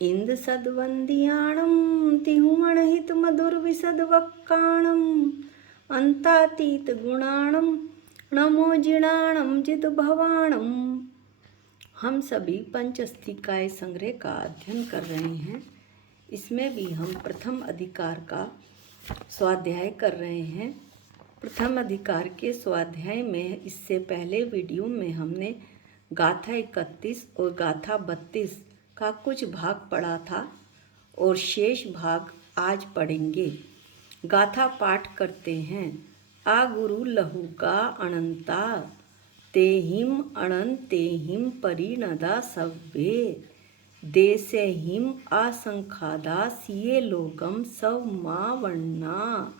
इंद सद्वंदियाणं तिहुमणहित मधुर विसद्वक्काणं अंतातीत गुणाणं नमो जिणाणं जिद भवाणं। हम सभी पंचस्थिकाय संग्रह का अध्ययन कर रहे हैं। इसमें भी हम प्रथम अधिकार का स्वाध्याय कर रहे हैं। प्रथम अधिकार के स्वाध्याय में इससे पहले वीडियो में हमने गाथा 31 और गाथा 32 का कुछ भाग पढ़ा था और शेष भाग आज पढ़ेंगे। गाथा पाठ करते हैं। आ गुरु लहुगा अनंता तेहिम अनंतेहिम परिणदा सव्वे देसे हिम असंखादा सिये लोकम सव मावण्णा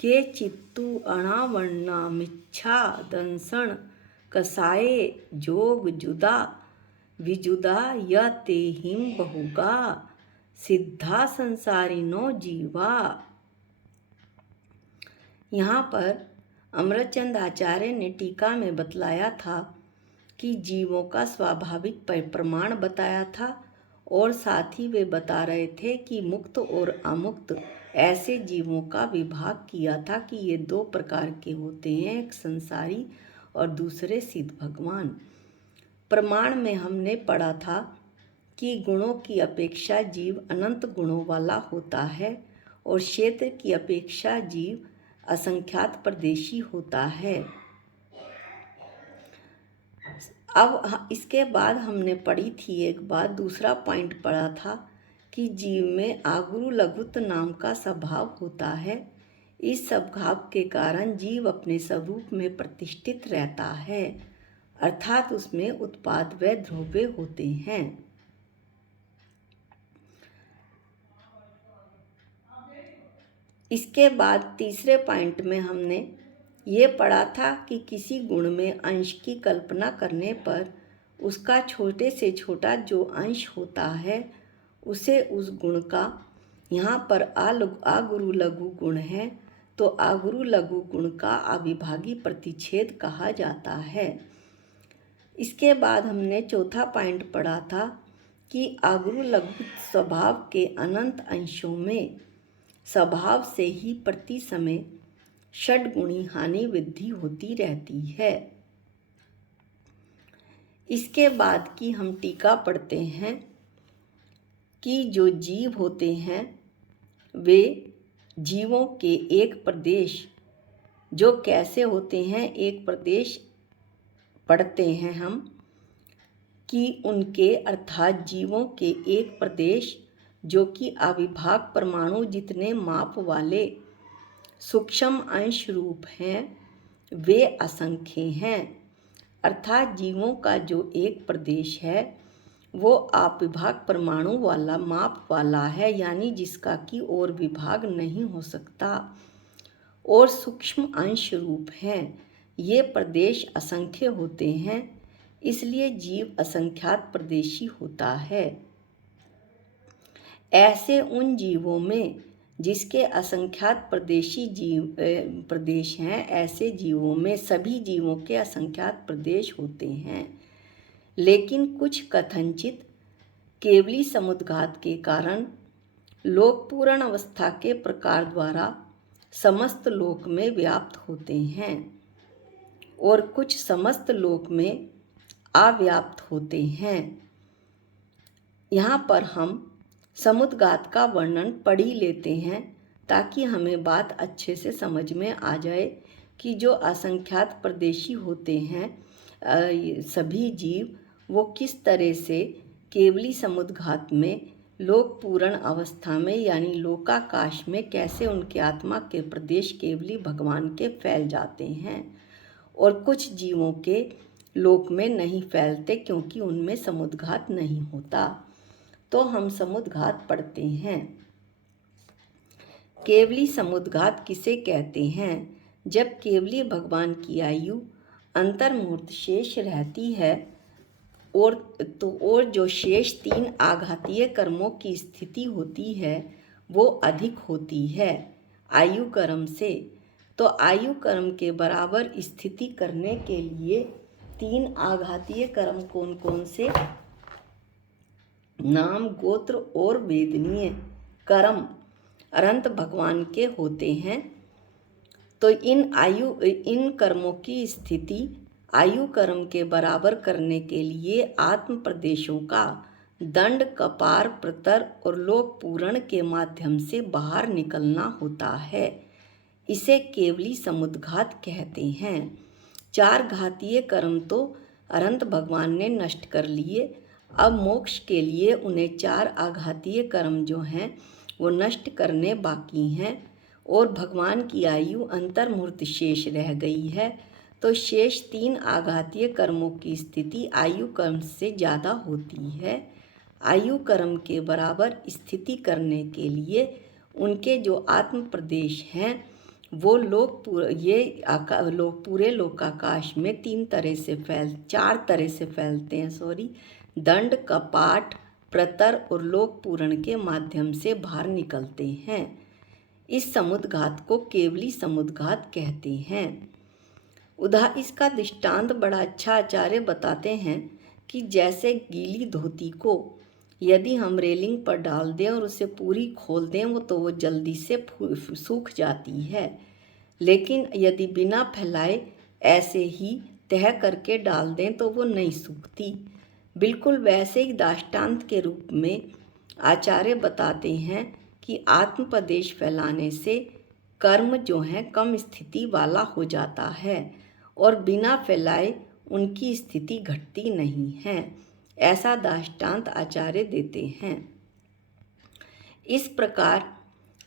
के चित्तु अणावण्णा मिच्छा दंसण कसाये जोग जुदा विजुदा य तेहिम बहुगा सिद्धा संसारिनो जीवा। यहाँ पर अमरचंद आचार्य ने टीका में बतलाया था कि जीवों का स्वाभाविक प्रमाण बताया था और साथ ही वे बता रहे थे कि मुक्त और अमुक्त ऐसे जीवों का विभाग किया था कि ये दो प्रकार के होते हैं, एक संसारी और दूसरे सिद्ध भगवान। प्रमाण में हमने पढ़ा था कि गुणों की अपेक्षा जीव अनंत गुणों वाला होता है और क्षेत्र की अपेक्षा जीव असंख्यात परदेशी होता है। अब इसके बाद हमने पढ़ी थी एक बात, दूसरा पॉइंट पढ़ा था कि जीव में आगुरु लघुत्व नाम का स्वभाव होता है। इस स्वभाव के कारण जीव अपने स्वरूप में प्रतिष्ठित रहता है, अर्थात उसमें उत्पाद व ध्रुव्य होते हैं। इसके बाद तीसरे पॉइंट में हमने ये पढ़ा था कि किसी गुण में अंश की कल्पना करने पर उसका छोटे से छोटा जो अंश होता है उसे उस गुण का, यहाँ पर आगुरु लघु गुण है तो आगुरु लघु गुण का अविभागी प्रतिच्छेद कहा जाता है। इसके बाद हमने चौथा पॉइंट पढ़ा था कि आगुरु लघु स्वभाव के अनंत अंशों में स्वभाव से ही प्रति समय षड्गुणी हानि वृद्धि होती रहती है। इसके बाद की हम टीका पढ़ते हैं कि जो जीव होते हैं वे जीवों के एक प्रदेश जो कैसे होते हैं, एक प्रदेश पढ़ते हैं हम कि उनके अर्थात जीवों के एक प्रदेश जो कि अविभाग परमाणु जितने माप वाले सूक्ष्म अंश रूप हैं वे असंख्य हैं। अर्थात जीवों का जो एक प्रदेश है वो अविभाग परमाणु वाला माप वाला है, यानी जिसका कि और विभाग नहीं हो सकता और सूक्ष्म अंश रूप हैं। ये प्रदेश असंख्य होते हैं, इसलिए जीव असंख्यात प्रदेशी होता है। ऐसे उन जीवों में जिसके असंख्यात प्रदेश हैं, ऐसे जीवों में सभी जीवों के असंख्यात प्रदेश होते हैं, लेकिन कुछ कथनचित केवली समुद्घात के कारण लोक पूर्ण अवस्था के प्रकार द्वारा समस्त लोक में व्याप्त होते हैं और कुछ समस्त लोक में अव्याप्त होते हैं। यहाँ पर हम समुद्घात का वर्णन पढ़ ही लेते हैं ताकि हमें बात अच्छे से समझ में आ जाए कि जो असंख्यात प्रदेशी होते हैं सभी जीव वो किस तरह से केवली समुद्घात में लोक पूर्ण अवस्था में यानी लोकाकाश में कैसे उनके आत्मा के प्रदेश केवली भगवान के फैल जाते हैं और कुछ जीवों के लोक में नहीं फैलते क्योंकि उनमें समुद्घात नहीं होता। तो हम समुद्घात पढ़ते हैं। केवली समुद्घात किसे कहते हैं? जब केवली भगवान की आयु अंतर्मुहूर्त शेष रहती है और जो शेष 3 आघातीय कर्मों की स्थिति होती है वो अधिक होती है आयु कर्म से। तो आयु कर्म के बराबर स्थिति करने के लिए 3 आघातीय कर्म कौन कौन से? नाम, गोत्र और वेदनीय कर्म अनंत भगवान के होते हैं। तो इन कर्मों की स्थिति आयु कर्म के बराबर करने के लिए आत्म प्रदेशों का दंड, कपार, प्रतर और लोक पूरण के माध्यम से बाहर निकलना होता है। इसे केवली समुद्घात कहते हैं। 4 घातीय कर्म तो अनंत भगवान ने नष्ट कर लिए। अब मोक्ष के लिए उन्हें 4 आघातीय कर्म जो हैं वो नष्ट करने बाकी हैं और भगवान की आयु अंतर्मुहूर्त शेष रह गई है। तो शेष 3 आघातीय कर्मों की स्थिति आयु कर्म से ज़्यादा होती है। आयु कर्म के बराबर स्थिति करने के लिए उनके जो आत्म प्रदेश हैं वो पूरे लोकाकाश में 4 तरह से फैलते हैं। दंड, कपाट, प्रतर और लोक पूरण के माध्यम से बाहर निकलते हैं। इस समुद्घात को केवली समुद्घात कहते हैं। इसका दृष्टांत बड़ा अच्छा आचार्य बताते हैं कि जैसे गीली धोती को यदि हम रेलिंग पर डाल दें और उसे पूरी खोल दें वो जल्दी से सूख जाती है, लेकिन यदि बिना फैलाए ऐसे ही तह करके डाल दें तो वो नहीं सूखती। बिल्कुल वैसे ही दृष्टांत के रूप में आचार्य बताते हैं कि आत्मपदेश फैलाने से कर्म जो है कम स्थिति वाला हो जाता है और बिना फैलाए उनकी स्थिति घटती नहीं है। ऐसा दृष्टांत आचार्य देते हैं। इस प्रकार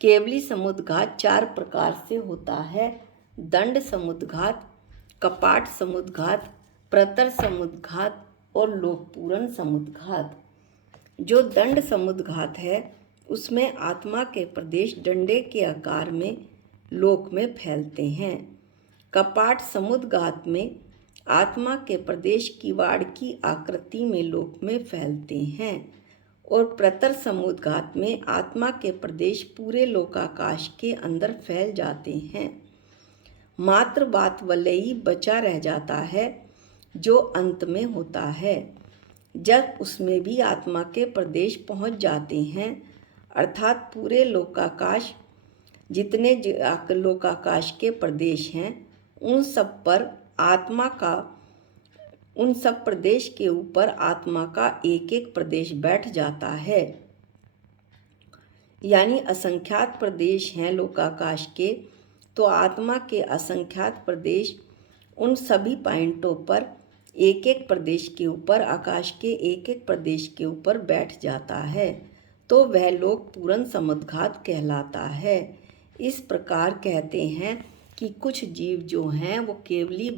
केवली समुद्घात 4 प्रकार से होता है। दंड समुद्घात, कपाट समुद्घात, प्रतर समुद्घात और लोकपूरण समुद्घात। जो दंड समुद्घात है उसमें आत्मा के प्रदेश डंडे के आकार में लोक में फैलते हैं। कपाट समुद्घात में आत्मा के प्रदेश किवाड़ की आकृति में लोक में फैलते हैं और प्रतर समुद्घात में आत्मा के प्रदेश पूरे लोकाकाश के अंदर फैल जाते हैं। मात्र बात वलयी बचा रह जाता है जो अंत में होता है, जब उसमें भी आत्मा के प्रदेश पहुंच जाते हैं, अर्थात पूरे लोकाकाश जितने लोकाकाश के प्रदेश हैं उन सब प्रदेश के ऊपर आत्मा का एक एक प्रदेश बैठ जाता है। यानी असंख्यात प्रदेश हैं लोकाकाश के, तो आत्मा के असंख्यात प्रदेश उन सभी पॉइंटों पर एक एक प्रदेश के ऊपर, आकाश के एक एक प्रदेश के ऊपर बैठ जाता है, तो वह लोक पूर्ण समुद्घात कहलाता है। इस प्रकार कहते हैं कि कुछ जीव जो हैं वो केवली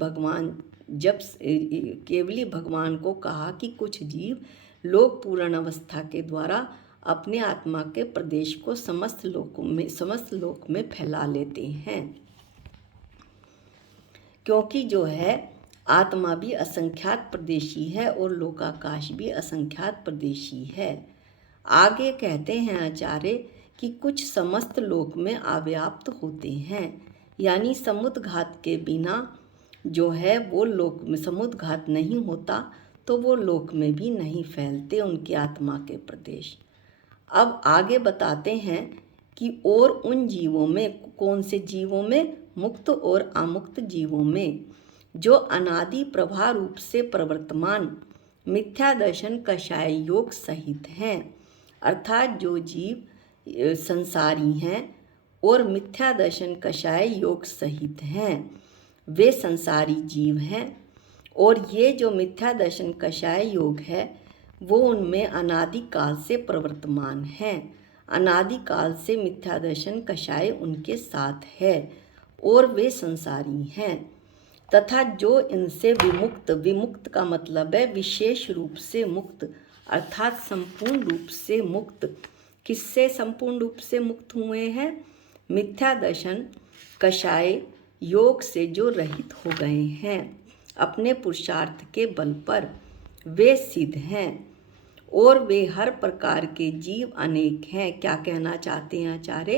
भगवान को कहा कि कुछ जीव लोक पूर्ण अवस्था के द्वारा अपने आत्मा के प्रदेश को समस्त लोक में फैला लेते हैं, क्योंकि जो है आत्मा भी असंख्यात प्रदेशी है और लोकाकाश भी असंख्यात प्रदेशी है। आगे कहते हैं आचार्य कि कुछ समस्त लोक में अव्याप्त होते हैं, यानी समुद्घात के बिना जो है वो लोक में समुद्घात नहीं होता तो वो लोक में भी नहीं फैलते उनके आत्मा के प्रदेश। अब आगे बताते हैं कि और उन जीवों में, कौन से जीवों में, मुक्त और अमुक्त जीवों में, जो अनादि प्रभा रूप से प्रवर्तमान मिथ्या दर्शन कषाय योग सहित हैं, अर्थात जो जीव संसारी हैं और मिथ्या दर्शन कषाय योग सहित हैं वे संसारी जीव हैं, और ये जो मिथ्या दर्शन कषाय योग है वो उनमें अनादिकाल से प्रवर्तमान है। अनादिकाल से मिथ्या दर्शन कषाय उनके साथ है और वे संसारी हैं, तथा जो इनसे विमुक्त का मतलब है विशेष रूप से मुक्त, अर्थात संपूर्ण रूप से मुक्त। किससे संपूर्ण रूप से मुक्त हुए हैं? मिथ्या दर्शन कषाय योग से जो रहित हो गए हैं अपने पुरुषार्थ के बल पर, वे सिद्ध हैं और वे हर प्रकार के जीव अनेक हैं। क्या कहना चाहते हैं आचार्य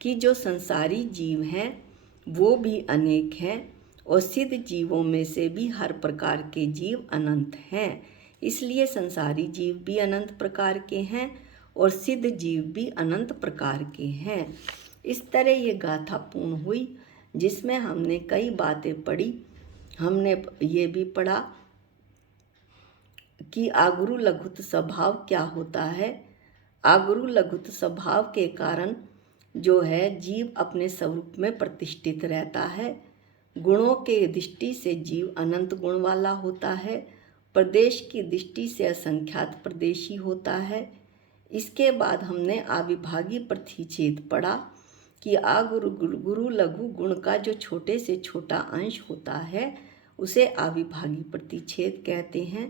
कि जो संसारी जीव हैं वो भी अनेक हैं और सिद्ध जीवों में से भी हर प्रकार के जीव अनंत हैं। इसलिए संसारी जीव भी अनंत प्रकार के हैं और सिद्ध जीव भी अनंत प्रकार के हैं। इस तरह ये गाथा पूर्ण हुई, जिसमें हमने कई बातें पढ़ी। हमने ये भी पढ़ा कि आगुरु लघुत स्वभाव क्या होता है। आगुरु लघुत स्वभाव के कारण जो है जीव अपने स्वरूप में प्रतिष्ठित रहता है। गुणों के दृष्टि से जीव अनंत गुण वाला होता है। प्रदेश की दृष्टि से असंख्यात प्रदेशी होता है। इसके बाद हमने आविभागी प्रतिच्छेद पढ़ा कि आगुरु गुरु लघु गुण का जो छोटे से छोटा अंश होता है उसे आविभागी प्रतिच्छेद कहते हैं।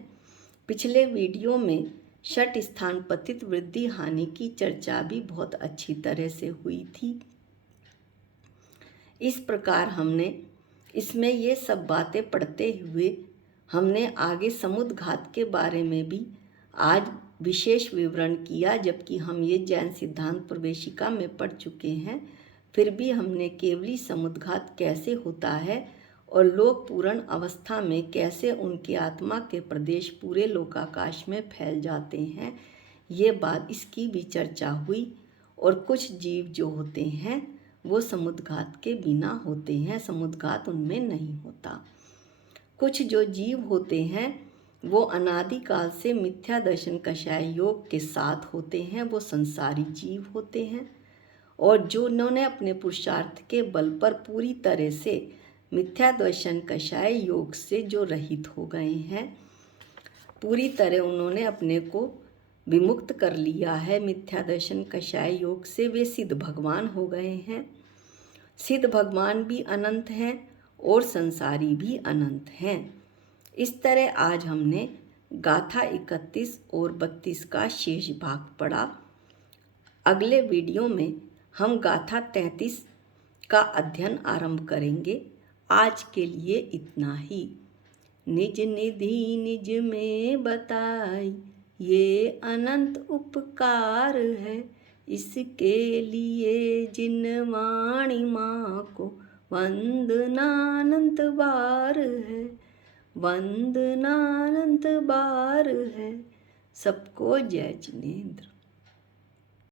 पिछले वीडियो में षट स्थान पतित वृद्धि हानि की चर्चा भी बहुत अच्छी तरह से हुई थी। इस प्रकार हमने इसमें ये सब बातें पढ़ते हुए हमने आगे समुद्घात के बारे में भी आज विशेष विवरण किया, जबकि हम ये जैन सिद्धांत प्रवेशिका में पढ़ चुके हैं। फिर भी हमने केवली समुद्घात कैसे होता है और लोक पूर्ण अवस्था में कैसे उनके आत्मा के प्रदेश पूरे लोकाकाश में फैल जाते हैं, ये बात इसकी भी चर्चा हुई। और कुछ जीव जो होते हैं वो समुद्घात के बिना होते हैं, समुद्घात उनमें नहीं होता। कुछ जो जीव होते हैं वो अनादिकाल से मिथ्या दर्शन कषाय योग के साथ होते हैं, वो संसारी जीव होते हैं। और जो उन्होंने अपने पुरुषार्थ के बल पर पूरी तरह से मिथ्या दर्शन कषाय योग से जो रहित हो गए हैं, पूरी तरह उन्होंने अपने को विमुक्त कर लिया है मिथ्या दर्शन कषाय योग से, वे सिद्ध भगवान हो गए हैं। सिद्ध भगवान भी अनंत हैं और संसारी भी अनंत हैं। इस तरह आज हमने गाथा 31 और 32 का शेष भाग पढ़ा। अगले वीडियो में हम गाथा 33 का अध्ययन आरंभ करेंगे। आज के लिए इतना ही। निज निधि निज में बताई ये अनंत उपकार है, इसके लिए जिन वाणी माँ को वंदनानंत बार है, वंदनानंत बार है। सबको जय जिनेन्द्र।